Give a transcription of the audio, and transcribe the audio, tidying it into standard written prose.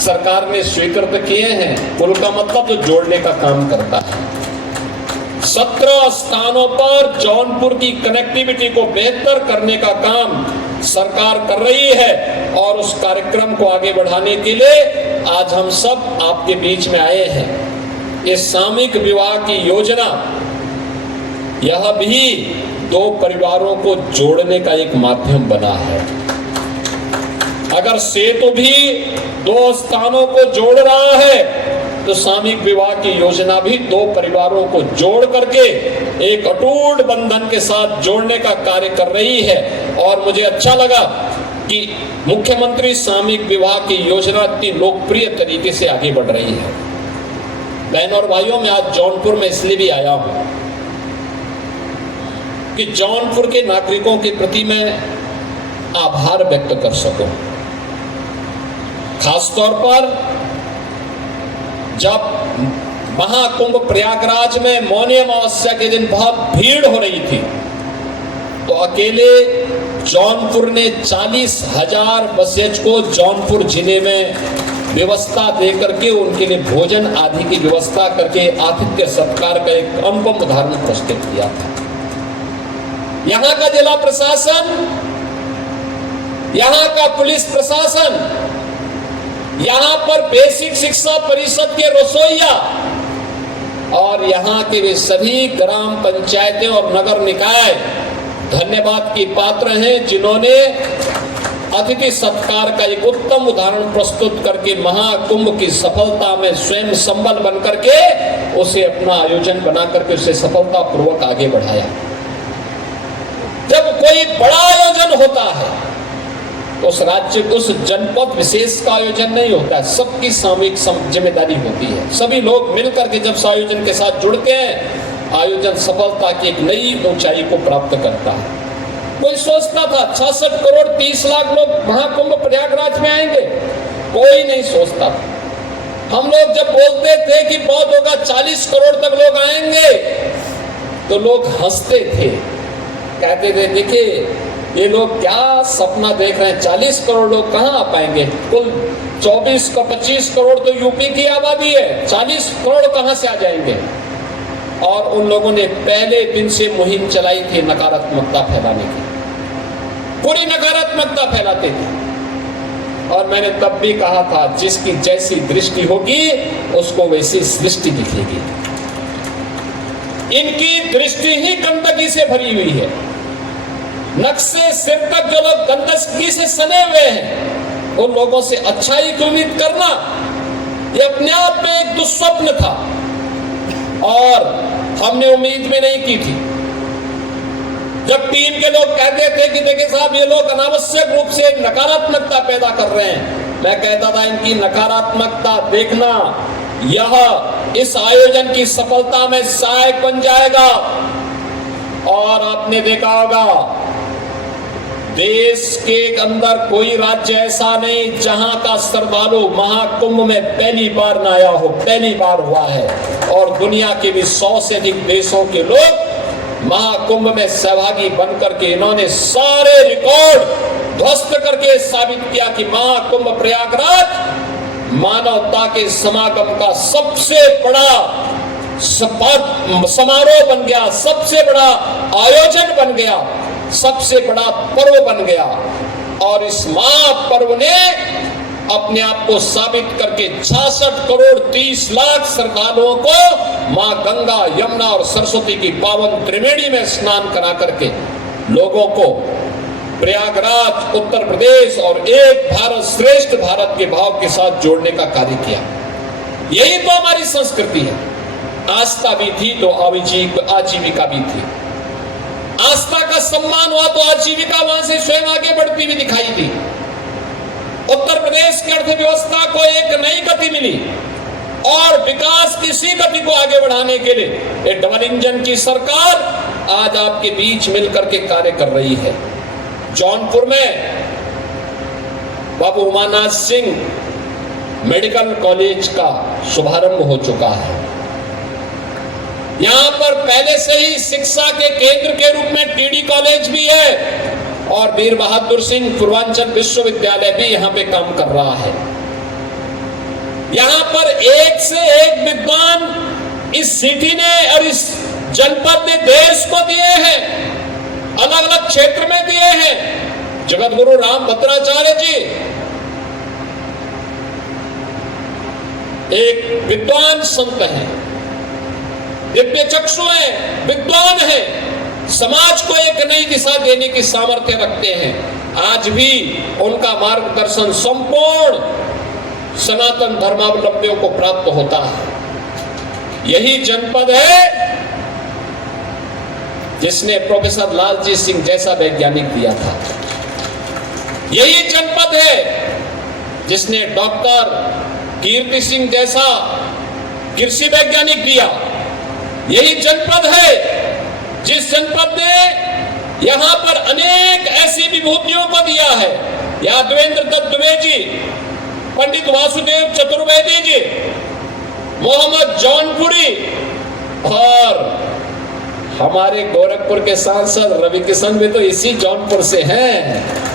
सरकार ने स्वीकृत किए हैं, पुल का मतलब तो जोड़ने का काम करता है। 17 स्थानों पर जौनपुर की कनेक्टिविटी को बेहतर करने का काम सरकार कर रही है और उस कार्यक्रम को आगे बढ़ाने के लिए आज हम सब आपके बीच में आए हैं। ये सामूहिक विवाह की योजना, यह भी 2 परिवारों को जोड़ने का एक माध्यम बना है। अगर सेतु भी 2 स्थानों को जोड़ रहा है तो सामूहिक विवाह की योजना भी 2 परिवारों को जोड़ करके एक अटूट बंधन के साथ जोड़ने का कार्य कर रही है। और मुझे अच्छा लगा कि मुख्यमंत्री सामूहिक विवाह की योजना इतनी लोकप्रिय तरीके से आगे बढ़ रही है। बहनों और भाइयों, मैं आज जौनपुर में इसलिए भी आया हूं कि जौनपुर के नागरिकों के प्रति मैं आभार व्यक्त कर सकूं। खासतौर पर जब महाकुंभ प्रयागराज में मौनी अमावस्या के दिन बहुत भीड़ हो रही थी तो अकेले जौनपुर ने 40,000 बसेज को जौनपुर जिले में व्यवस्था दे करके उनके लिए भोजन आदि की व्यवस्था करके आतिथ्य सत्कार का एक अनुपम उदाहरण प्रस्तुत किया था। यहां का जिला प्रशासन, यहां का पुलिस प्रशासन, यहां पर बेसिक शिक्षा परिषद के रसोइया और यहां के वे सभी ग्राम पंचायतें और नगर निकाय धन्यवाद की पात्र हैं, जिन्होंने अतिथि सत्कार का एक उत्तम उदाहरण प्रस्तुत करके महाकुंभ की सफलता में स्वयं संबल बन करके उसे अपना आयोजन बना करके उसे सफलतापूर्वक आगे बढ़ाया। जब कोई बड़ा आयोजन होता है तो उस राज्य, उस जनपद विशेष का आयोजन नहीं होता है, सबकी सामूहिक जिम्मेदारी होती है। सभी लोग मिलकर के जब आयोजन के साथ जुड़ते हैं, आयोजन सफलता की एक नई ऊंचाई को प्राप्त करता है। कोई सोचता था 66 करोड़ 30 लाख लोग महाकुंभ प्रयागराज में आएंगे, कोई नहीं सोचता था। हम लोग जब बोलते थे कि बहुत होगा 40 करोड़ तक लोग आएंगे तो लोग हंसते थे, कहते थे देखिए ये लोग क्या सपना देख रहे हैं, 40 करोड़ लोग कहां आ पाएंगे, कुल 24 का 25 करोड़ तो यूपी की आबादी है, 40 करोड़ कहां से आ जाएंगे। और उन लोगों ने पहले दिन से मुहिम चलाई थी नकारात्मकता फैलाने की, पूरी नकारात्मकता फैलाते थे। और मैंने तब भी कहा था जिसकी जैसी दृष्टि होगी उसको वैसी सृष्टि दिखेगी। इनकी दृष्टि ही गंदगी से भरी हुई है, नक्शे सिर तक जो लोग गंदगी से सने हुए हैं उन लोगों से अच्छाई की उम्मीद करना ये अपने आप में एक दुस्वप्न था और हमने उम्मीद में नहीं की थी। जब टीम के लोग कहते थे कि देखिए साहब ये लोग अनावश्यक रूप से नकारात्मकता पैदा कर रहे हैं, मैं कहता था इनकी नकारात्मकता देखना यह इस आयोजन की सफलता में सहायक बन जाएगा। और आपने देखा होगा देश के अंदर कोई राज्य ऐसा नहीं जहां का श्रद्धालु महाकुंभ में पहली बार न आया हो, पहली बार हुआ है। और दुनिया के भी 100 से अधिक देशों के लोग महाकुंभ में सहभागी बनकर के इन्होंने सारे रिकॉर्ड ध्वस्त करके साबित किया कि महाकुंभ प्रयागराज मानवता के समागम का सबसे बड़ा समारोह बन गया, सबसे बड़ा आयोजन बन गया, सबसे बड़ा पर्व बन गया। और इस महापर्व ने अपने आप को साबित करके 66 करोड़ 30 लाख श्रद्धालुओं को मां गंगा, यमुना और सरस्वती की पावन त्रिवेणी में स्नान करा करके लोगों को प्रयागराज, उत्तर प्रदेश और एक भारत श्रेष्ठ भारत के भाव के साथ जोड़ने का कार्य किया। यही तो हमारी संस्कृति है। आस्था भी थी तो आजीविका भी थी। आस्था का सम्मान हुआ तो आजीविका वहां से स्वयं आगे बढ़ती हुई दिखाई दी। उत्तर प्रदेश की अर्थव्यवस्था को एक नई गति मिली और विकास की इसी गति को आगे बढ़ाने के लिए एक डबल इंजन की सरकार आज आपके बीच मिलकर के कार्य कर रही है। जौनपुर में बाबू उमानाथ सिंह मेडिकल कॉलेज का शुभारंभ हो चुका है। यहां पर पहले से ही शिक्षा के केंद्र के रूप में टीडी कॉलेज भी है और वीर बहादुर सिंह पूर्वांचल विश्वविद्यालय भी यहां पे काम कर रहा है। यहां पर एक से एक विद्वान इस सिटी ने और इस जनपद ने देश को दिए हैं, अलग अलग क्षेत्र में दिए हैं। जगत गुरु रामभद्राचार्य जी एक विद्वान संत हैं, दिव्य चक्षु हैं, विद्वान हैं, समाज को एक नई दिशा देने की सामर्थ्य रखते हैं। आज भी उनका मार्गदर्शन संपूर्ण सनातन धर्मावलंबियों को प्राप्त होता है। यही जनपद है जिसने प्रोफेसर लालजी सिंह जैसा वैज्ञानिक दिया था। यही जनपद है जिसने डॉक्टर कीर्ति सिंह जैसा कृषि वैज्ञानिक दिया। यही जनपद है जिस जनपद ने यहां पर अनेक ऐसी विभूतियों को दिया है। यादवेंद्र दत्त द्विवेदी, पंडित वासुदेव चतुर्वेदी जी, मोहम्मद जौनपुरी और हमारे गोरखपुर के सांसद रवि किशन भी तो इसी जौनपुर से हैं।